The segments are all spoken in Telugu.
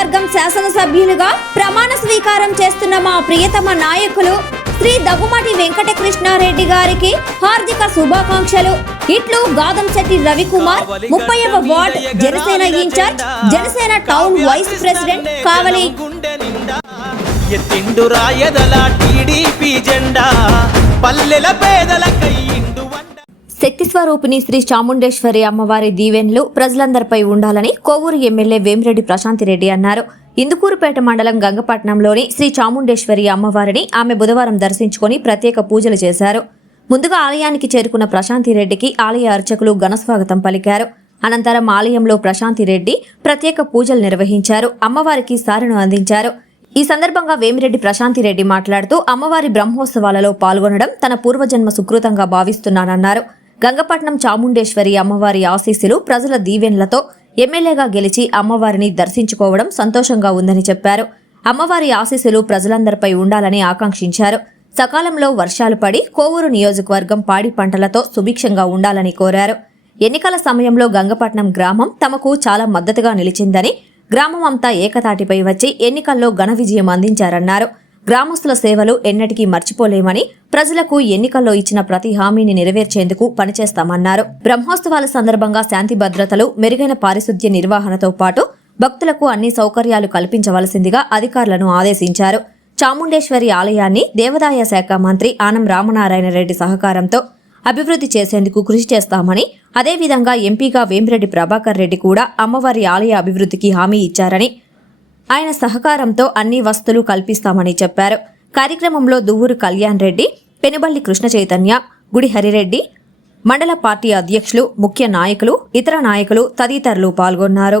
నియోజకవర్గం శాసనసభ్యులుగా ప్రమాణ స్వీకారం చేస్తున్న మా ప్రియతమ నాయకులు శ్రీ దగ్గుమాటి వెంకట కృష్ణారెడ్డి గారికి హార్దిక శుభాకాంక్షలు. ఇట్లు గాదంశెట్టి రవికుమార్ ముప్పైవ ward Janasena incharge Janasena town vice president Kavali. ఎత్తిండు రాయదల టీడీపీ జెండా పల్లెల పేదల కయ్యిండు శక్తి స్వరూపిణి శ్రీ చాముండేశ్వరి అమ్మవారి దీవెన్లు ప్రజలందరిపై ఉండాలని కోవూరు ఎమ్మెల్యే వేమిరెడ్డి ప్రశాంతిరెడ్డి అన్నారు. ఇందుకూరుపేట మండలం గంగపట్నంలోని శ్రీ చాముండేశ్వరి అమ్మవారిని ఆమె బుధవారం దర్శించుకొని ప్రత్యేక పూజలు చేశారు. ముందుగా ఆలయానికి చేరుకున్న ప్రశాంతి రెడ్డికి ఆలయ అర్చకులు ఘనస్వాగతం పలికారు. అనంతరం ఆలయంలో ప్రశాంతి రెడ్డి ప్రత్యేక పూజలు నిర్వహించారు. అమ్మవారికి సారెను అందించారు. ఈ సందర్భంగా వేమిరెడ్డి ప్రశాంతిరెడ్డి మాట్లాడుతూ అమ్మవారి బ్రహ్మోత్సవాలలో పాల్గొనడం తన పూర్వజన్మ సుకృతంగా భావిస్తున్నానన్నారు. గంగపట్నం చాముండేశ్వరి అమ్మవారి ఆశీస్సులు ప్రజల దీవెనలతో ఎమ్మెల్యేగా గెలిచి అమ్మవారిని దర్శించుకోవడం సంతోషంగా ఉందని చెప్పారు. అమ్మవారి ఆశీస్సులు ప్రజలందరిపై ఉండాలని ఆకాంక్షించారు. సకాలంలో వర్షాలు పడి కోవూరు నియోజకవర్గం పాడి పంటలతో సుభిక్షంగా ఉండాలని కోరారు. ఎన్నికల సమయంలో గంగపట్నం గ్రామం తమకు చాలా మద్దతుగా నిలిచిందని గ్రామం అంతా ఏకతాటిపై వచ్చి ఎన్నికల్లో ఘన విజయం అందించారన్నారు. గ్రామస్తుల సేవలు ఎన్నటికీ మర్చిపోలేమని ప్రజలకు ఎన్నికల్లో ఇచ్చిన ప్రతి హామీని నెరవేర్చేందుకు పనిచేస్తామన్నారు. బ్రహ్మోత్సవాల సందర్భంగా శాంతి భద్రతలు మెరుగైన పారిశుద్ధ్య నిర్వహణతో పాటు భక్తులకు అన్ని సౌకర్యాలు కల్పించవలసిందిగా అధికారులను ఆదేశించారు. చాముండేశ్వరి ఆలయాన్ని దేవాదాయ శాఖ మంత్రి ఆనం రామనారాయణ రెడ్డి సహకారంతో అభివృద్ధి చేసేందుకు కృషి చేస్తామని అదేవిధంగా ఎంపీగా వేమిరెడ్డి ప్రభాకర్ రెడ్డి కూడా అమ్మవారి ఆలయ అభివృద్ధికి హామీ ఇచ్చారని ఆయన సహకారంతో అన్ని వస్తువులు కల్పిస్తామని చెప్పారు. కార్యక్రమంలో దువ్వూరు కళ్యాణ్ రెడ్డి పెనుబల్లి కృష్ణ చైతన్య గుడి హరిరెడ్డి మండల పార్టీ అధ్యక్షులు ముఖ్య నాయకులు ఇతర నాయకులు తదితరులు పాల్గొన్నారు.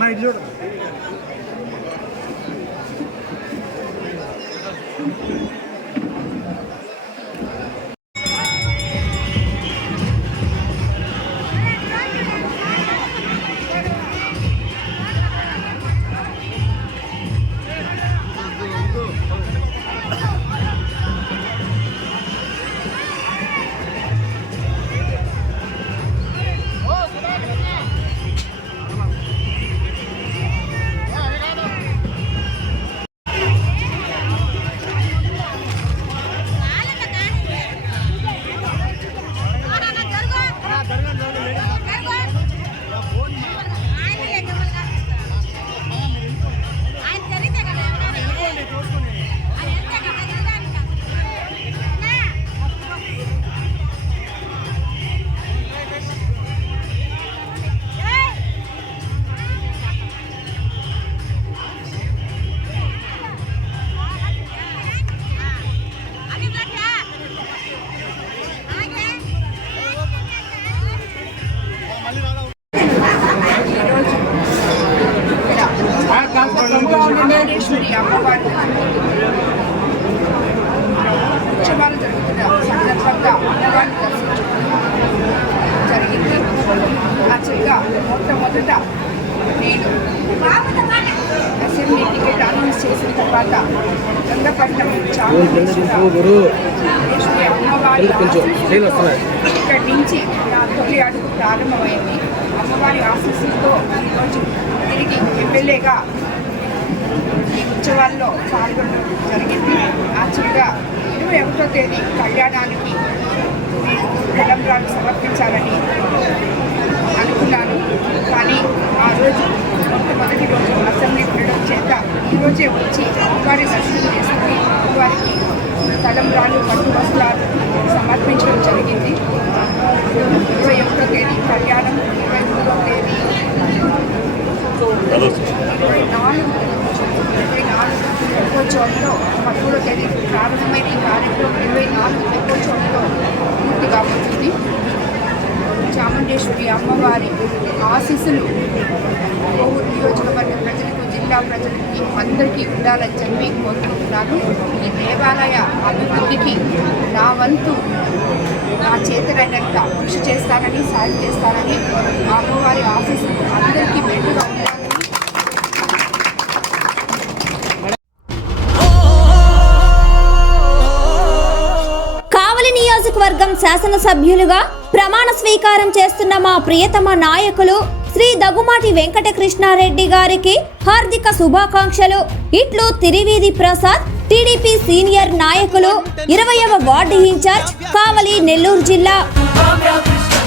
అమ్మా ఇటు చూడు. చాముండేశ్వరి అమ్మవారి ఉత్సవాలు జరుగుతున్న సందర్భంగా అమ్మవారిని దర్శించుకోవడం జరిగింది. యాక్చువల్గా మొట్టమొదట నేను అసెంబ్లీ టికెట్ అనౌన్స్ చేసిన తర్వాత గంగపట్నం చాముండేశ్వరి అమ్మవారి ఆశీస్సులతో ఇక్కడి నుంచి నా తొలి అడుగు ప్రారంభమైంది. అమ్మవారి ఆశీస్సులతో ఈరోజు తిరిగి ఎమ్మెల్యేగా ఉత్సవాల్లో పాల్గొనడం జరిగింది. యాక్చువల్గా ఇరవై ఒకటో తేదీ కళ్యాణానికి నేను సమర్పించాలని అనుకున్నాను. కానీ ఆ రోజు మొట్టమొదటి రోజు అసెంబ్లీ ఉండడం చేత ఈరోజే వచ్చి అమ్మవారి దర్శనం చేసుకుని అమ్మవారికి తలంబ్రాలు పట్టు వస్త్రాలు సమర్పించడం జరిగింది ఇరవై ఒకటో తేదీ కళ్యాణం ఇరవై మూడో తేదీ ఇరవై నాలుగు ఇరవై నాలుగు చోట్లలో పదమూడో తేదీ ప్రారంభమైన ఈ కార్యక్రమం ఇరవై నాలుగు తెప్పోత్సవంలో పూర్తి కాబోతుంది చాముండేశ్వరి అమ్మవారి ఆశీస్సులు కోవూరు నియోజకవర్గ ప్రజలకు జిల్లా ప్రజలకి అందరికీ ఉండాలని చెప్పి కోరుకుంటున్నాను. ఈ దేవాలయ అభివృద్ధికి నా వంతు నా చేతనైనంత కృషి చేస్తానని సాయం చేస్తానని అమ్మవారి ఆశీస్సులు అందరికీ మెండుగా ఉండాలని నియోజకవర్గం శాసనసభ్యులుగా ప్రమాణ స్వీకారం చేస్తున్న మా ప్రియతమ నాయకులు శ్రీ దగుమాటి వెంకటకృష్ణారెడ్డి గారికి హార్దిక శుభాకాంక్షలు. ఇట్లు తిరివీధి ప్రసాద్ టీడీపీ సీనియర్ నాయకులు ఇరవయవ వార్డు ఇన్ఛార్జ్ కావలి నెల్లూరు జిల్లా.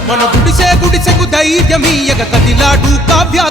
మన గుడిసె గుడిసెకు ధైర్యమీయగ కదిలాడు కావ్య